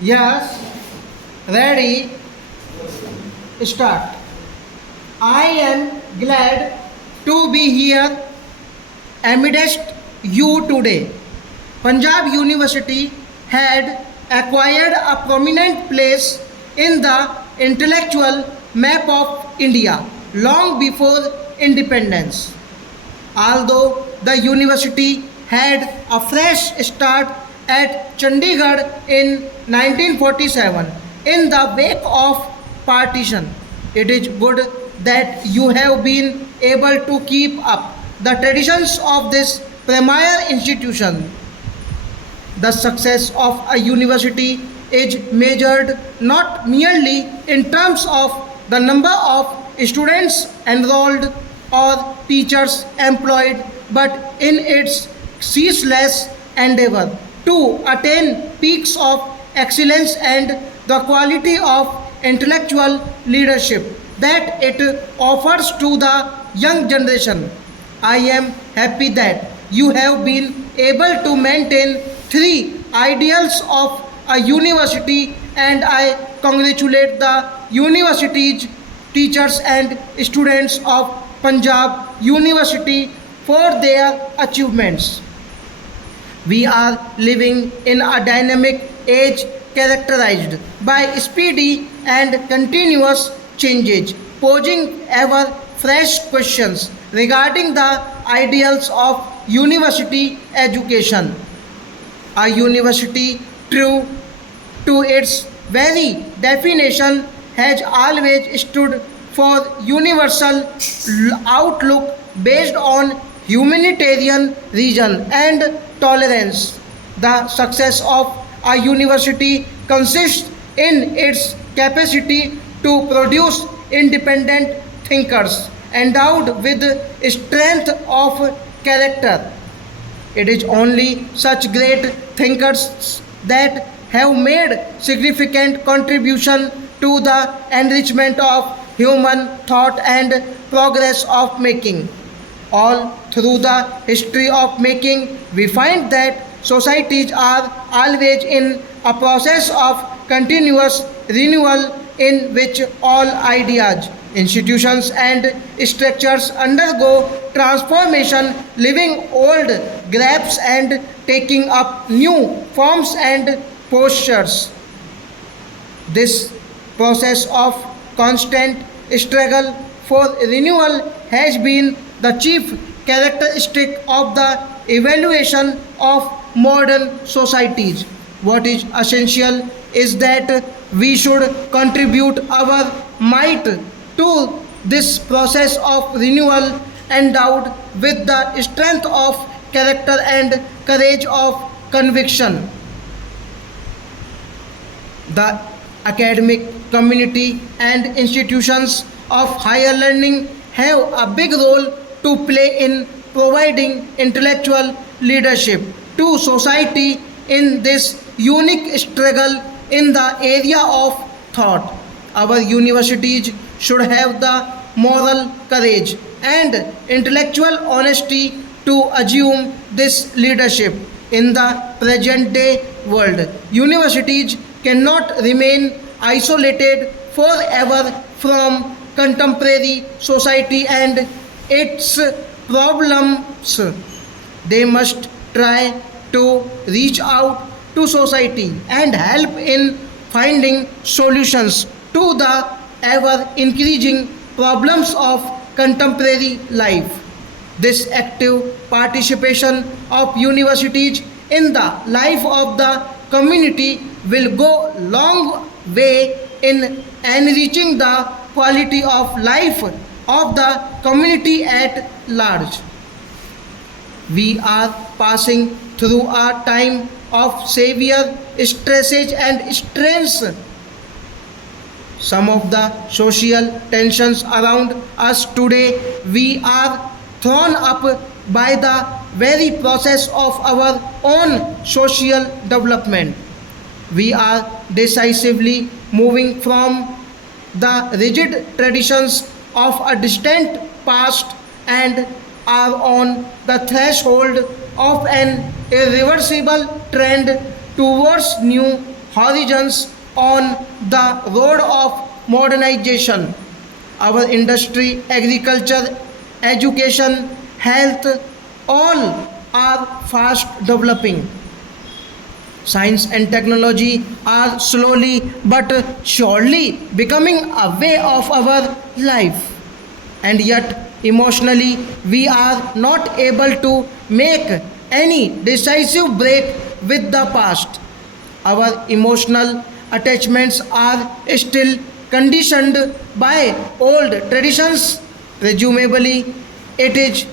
Yes, ready, start. I am glad to be here amidst you today. Punjab University had acquired a prominent place in the intellectual map of India long before independence. Although the university had a fresh start at Chandigarh in 1947 in the wake of partition, it is good that you have been able to keep up the traditions of this premier institution. The success of a university is measured not merely in terms of the number of students enrolled or teachers employed, but in its ceaseless endeavor to attain peaks of excellence and the quality of intellectual leadership that it offers to the young generation. I am happy that you have been able to maintain three ideals of a university, and I congratulate the university's teachers and students of Punjab University for their achievements. We are living in a dynamic age characterized by speedy and continuous changes, posing ever fresh questions regarding the ideals of university education. A university, true to its very definition, has always stood for universal outlook based on humanitarian reason and tolerance. The success of a university consists in its capacity to produce independent thinkers endowed with strength of character. It is only such great thinkers that have made significant contribution to the enrichment of human thought and progress of making. All through the history of making, we find that societies are always in a process of continuous renewal in which all ideas, institutions, and structures undergo transformation, leaving old gaps and taking up new forms and postures. This process of constant struggle for renewal has been the chief characteristic of the evaluation of modern societies. What is essential is that we should contribute our might to this process of renewal, endowed with the strength of character and courage of conviction. The academic community and institutions of higher learning have a big role to play in providing intellectual leadership to society in this unique struggle in the area of thought. Our universities should have the moral courage and intellectual honesty to assume this leadership in the present day world. Universities cannot remain isolated forever from contemporary society and its problems. They must try to reach out to society and help in finding solutions to the ever increasing problems of contemporary life. This active participation of universities in the life of the community will go long way in enriching the quality of life of the community at large. We are passing through a time of severe stresses and strains. Some of the social tensions around us today we are thrown up by the very process of our own social development. We are decisively moving from the rigid traditions of a distant past and are on the threshold of an irreversible trend towards new horizons on the road of modernization. Our industry, agriculture, education, health, all are fast developing. Science and technology are slowly but surely becoming a way of our life. And yet, emotionally, we are not able to make any decisive break with the past. Our emotional attachments are still conditioned by old traditions. Presumably, it is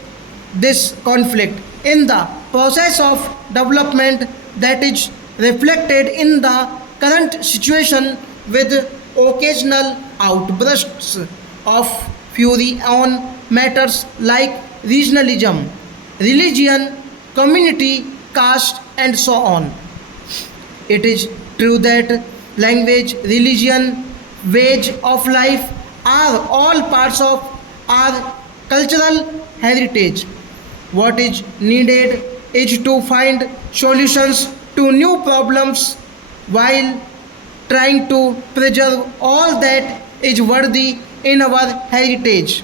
this conflict in the process of development that is reflected in the current situation with occasional outbursts of fury on matters like regionalism, religion, community, caste, and so on. It is true that language, religion, ways of life are all parts of our cultural heritage. What is needed is to find solutions to new problems while trying to preserve all that is worthy in our heritage.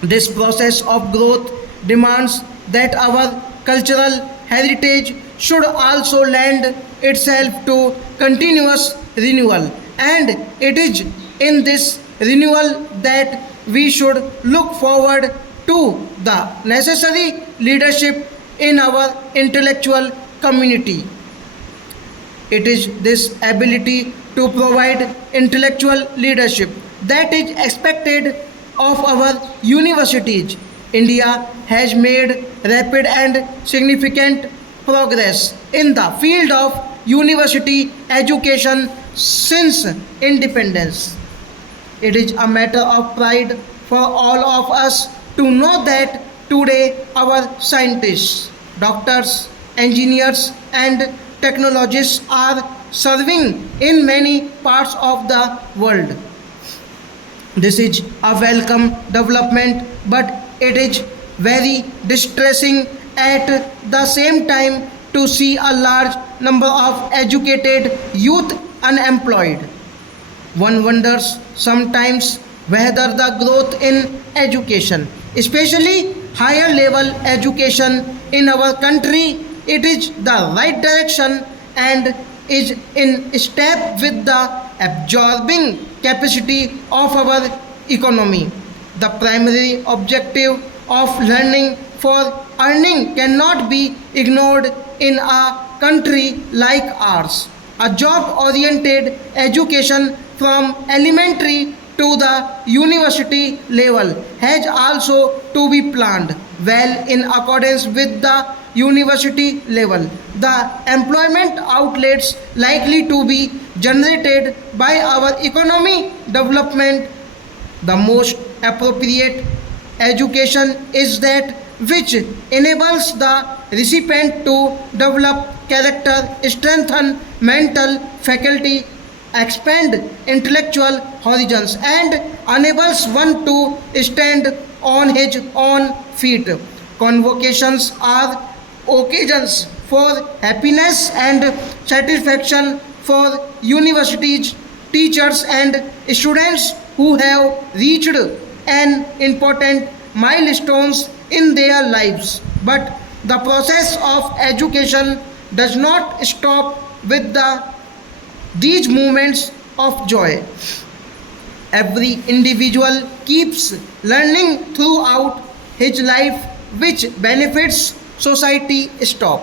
This process of growth demands that our cultural heritage should also lend itself to continuous renewal, and it is in this renewal that we should look forward to the necessary leadership in our intellectual community. It is this ability to provide intellectual leadership that is expected of our universities. India has made rapid and significant progress in the field of university education since independence. It is a matter of pride for all of us to know that today our scientists, doctors, engineers, and technologists are serving in many parts of the world. This is a welcome development, but it is very distressing at the same time to see a large number of educated youth unemployed. One wonders sometimes whether the growth in education, especially higher level education in our country, it is the right direction and is in step with the absorbing capacity of our economy. The primary objective of learning for earning cannot be ignored in a country like ours. A job oriented education from elementary to the university level has also to be planned well in accordance with the university level. The employment outlets likely to be generated by our economy development, the most appropriate education is that which enables the recipient to develop character, strengthen mental faculty, expand intellectual horizons, and enables one to stand on his own feet. Convocations are occasions for happiness and satisfaction for universities, teachers, and students who have reached an important milestones in their lives. But the process of education does not stop with these moments of joy. Every individual keeps learning throughout his life, which benefits society. Stop.